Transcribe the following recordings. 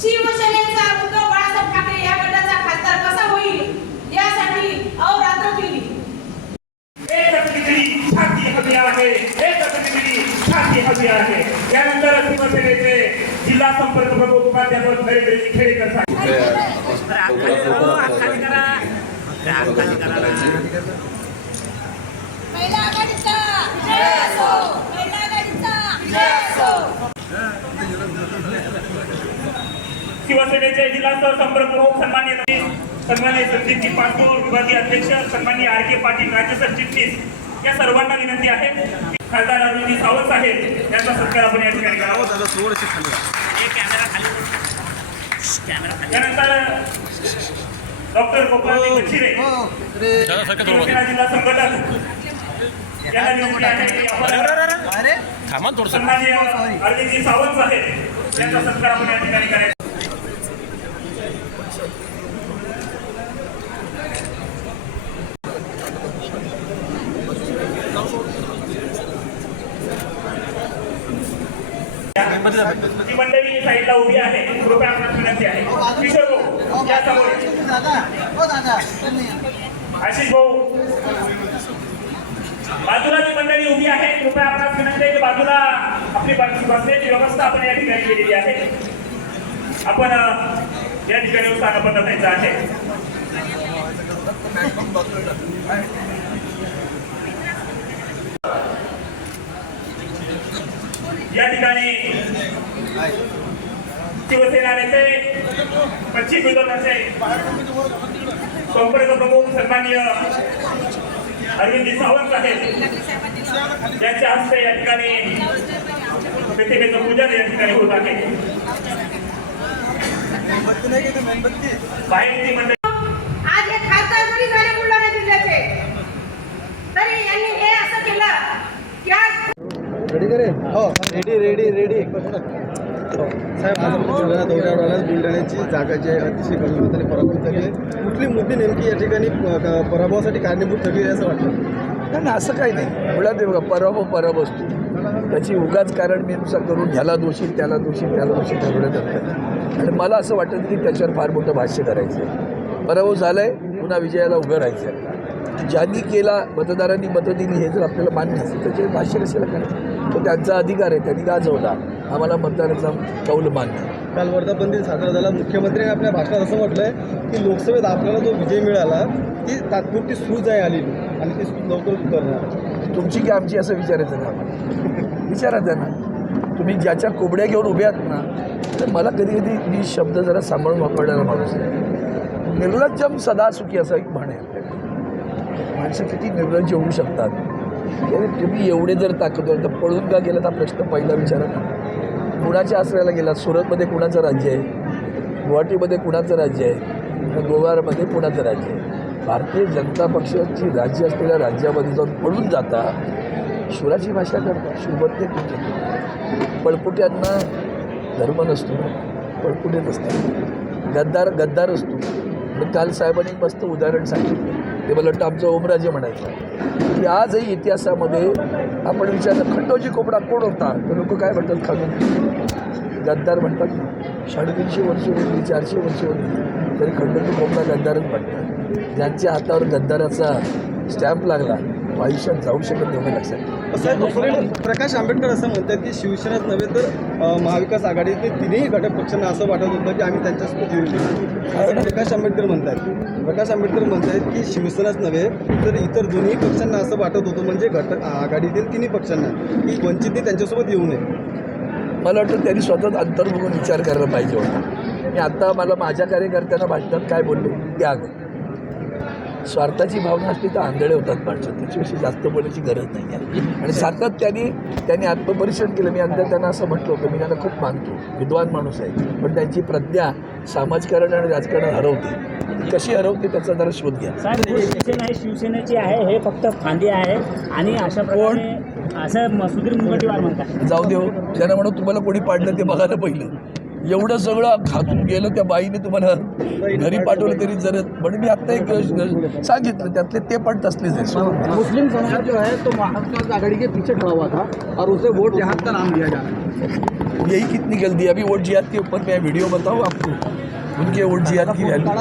शिवसेनेचा उद्धव बाळासाहेब ठाकरे या गटाचा खासदार कसा होईल? यासाठी अहोरात्र केली. त्यानंतर शिवसेनेचे जिल्हा संपर्क प्रमुख उपाध्यक्ष खेडेकर साहेब. शिवसेनेचे जिल्हा संपर्क प्रमुख सन्मान्य सन्मान्य संदीपजी पाचोर विभागीय अध्यक्ष सन्मान्य आर के पाटील राज्य सरचिटणीस या सर्वांना विनंती आहे की खासदार अरुणजी सावंत साहेब यांचा सत्कार आपण या ठिकाणी करावा त्यानंतर डॉक्टर गोपाल कचिरे शिवसेना जिल्हा संघटक यांना विनंती आहे सन्मान्य अरविंदजी सावंत साहेब यांचा सत्कार आपण या ठिकाणी करायचा ती मंडळी साईडला उभी आहे. कृपया आपणास विनंती आहे. किशोर भाऊ या समोर आशिष भाऊ बाजूला जी मंडळी उभी आहे. कृपया आपणास विनंती आहे की बाजूला आपली बसण्याची व्यवस्था आपण या ठिकाणी केलेली आहे. आपण या ठिकाणी स्थानपन्न व्हायचं आहे. या ठिकाणी शिवसेना नेते पश्चिम विदर्भाचे संपर्क प्रमुख सन्माननीय अरविंदजी सावंत आहेत. यांच्या हस्ते या ठिकाणी प्रतिमेचं पूजन या ठिकाणी होत आहे. आज हे खासदार जरी झाले बुलढाणा जिल्ह्याचे तरी यांनी हे असं केलं की आज रेडी करे? हो. रेडी रेडी रेडी साहेब आज दौऱ्यावर आला बुलढाण्याची जागा जी आहे अतिशय गंभीरतेने पराभूत झाली आहे. कुठली मुद्दे नेमकी या ठिकाणी पराभवासाठी कारणीभूत ठरली आहे असं वाटतं? नाही नाही, असं काही नाही. मुळात ते बघा परब परब असतो. त्याची उगाच कारण मीनुसार करून ह्याला दोषी त्याला दोषी त्याला दोषी ठरवलं जातं आणि मला असं वाटतं की त्याच्यावर फार मोठं भाष्य करायचं आहे पराभव झाला आहे पुन्हा विजयाला उभं राहायचं आहे ज्यांनी केला मतदारांनी मतं दिली हे जर आपल्याला मान्य असेल त्याचे भाष्य कशाला करायचं तो त्यांचा अधिकार आहे त्यांनी गाजवला. आम्हाला मतदारांचा कौल मान्य. काल वर्धापन दिन साजरा झाला. मुख्यमंत्र्यांनी आपल्या भाषणात असं म्हटलंय की लोकसभेत आपल्याला जो विजय मिळाला ती तात्पुरती सूज आहे आलेली. आणि ते सूज लवकर उतरणार. तुमची की आमची असं विचारायचं ना विचारा त्यांना. तुम्ही ज्याच्या कोबड्या घेऊन उभे आहात ना तर मला कधी कधी मी शब्द जरा सांभाळून वापरणारा माणूस आहे. निर्लज्जम सदा सुखी असं एक म्हण आहे माणसं किती निर्लज्ज होऊ शकतात. तुम्ही एवढे जर ताकदवर तर पळून का गेलात हा प्रश्न पहिला विचारा ना. कुणाच्या आश्रयाला गेलात? सुरतमध्ये कुणाचं राज्य आहे? गुवाहाटीमध्ये कुणाचं राज्य आहे? गोवारमध्ये कुणाचं राज्य आहे? भारतीय जनता पक्षाची राज्य असलेल्या राज्यामध्ये जाऊन पळून जाता शुराची भाषा करता शुभते तुमचे पळपुट्यांना धर्म नसतो पळपुटे नसतात. गद्दार गद्दार असतो. मग काल साहेबांनी एक मस्त उदाहरण सांगितलं. ते मला वाटतं आमचं ओमराजे म्हणायचं की आजही इतिहासामध्ये आपण विचारलं खंडोजी कोपडा कोण होता? तर लोक काय म्हणतात खालून गद्दार म्हणतात साडेतीनशे वर्ष होती चारशे वर्ष होती. तरी खंडोजी कोपडा गद्दारच म्हणतात ज्यांच्या हातावर गद्दाराचा स्टॅम्प लागला आयुष्यात जाऊ शकत एवढं लक्षात प्रकाश आंबेडकर असं म्हणतात की शिवसेनाच नव्हे तर महाविकास आघाडीतले तिन्ही घटक पक्षांना असं वाटत होतं की आम्ही त्यांच्यासोबत येऊ प्रकाश आंबेडकर म्हणतात. प्रकाश आंबेडकर म्हणतात की शिवसेनाच नव्हे तर इतर दोन्ही पक्षांना असं वाटत होतं म्हणजे घटक आघाडीतील तिन्ही पक्षांना की वंचितने त्यांच्यासोबत येऊ नये. मला वाटतं त्यांनी स्वतःच अंतर बघून विचार करायला पाहिजे होता. मी आत्ता मला माझ्या कार्यकर्त्यांना भाषणात काय बोललो? त्याग स्वार्थाची भावना असली तर आंधळे होतात माणसं त्याच्याविषयी जास्त बोलायची गरज नाही आहे आणि सातत्याने त्यांनी आत्मपरीक्षण केलं. मी अगदी त्यांना असं म्हटलं होतं मी त्यांना खूप मानतो. विद्वान माणूस आहे. पण त्यांची प्रज्ञा समाजकारण आणि राजकारण हरवते. कशी हरवते त्याचा जरा शोध घ्या. ही शिवसेना ही शिवसेनेची आहे हे फक्त फांदी आहे. आणि अशा प्रकारे असं सुधीर मुनगंटीवार म्हणतात. जाऊ देऊ त्यांना म्हणून तुम्हाला कोणी पाडलं ते बघायला पहिलं. एवढं सगळं खातून गेलं त्या बाईने तुम्हाला घरी पाठवलं. तरी जर पण मी आत्ता एक सांगितलं त्यातले ते पण तसलेच आहे मुस्लिम समाज जो है तो महाविकास आघाड़ी के पीछे खड़ा हुआ था और उसे वोट जिहाद का नाम दिया जा रहा है. यही कितनी गलती है? अभी वोट जिहाद के ऊपर मैं वीडियो बताऊँ आपको? उनके वोट जिहाद की वैल्यू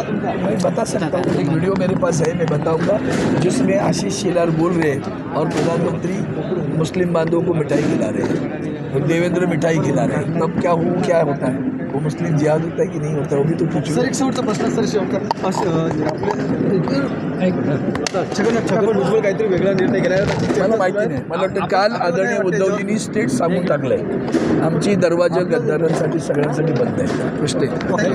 मैं बता सकता हूँ एक वीडियो मेरे पास है मैं बताऊँगा जिसमें आशीष शेलार बोल रहे हैं और प्रधानमंत्री मुस्लिम बांधवों को मिठाई खिला रहे हैं देवेंद्र मिठाई खिला रहे हैं। तब क्या हो क्या होता है? वो मुस्लिम जिहाद होता है कि नहीं होता वो भी तो सर पूछो एक शेवटचा प्रश्न सर शेवटचा छगन छगन भुजबळ काहीतरी वेगळा निर्णय केला. मला माहिती नाही. मला वाटतं काल आदरणीय उद्धवजींनी स्टेट सांगून टाकलंय आमची दरवाजा गद्दारांसाठी सगळ्यांसाठी बंद आहे आहे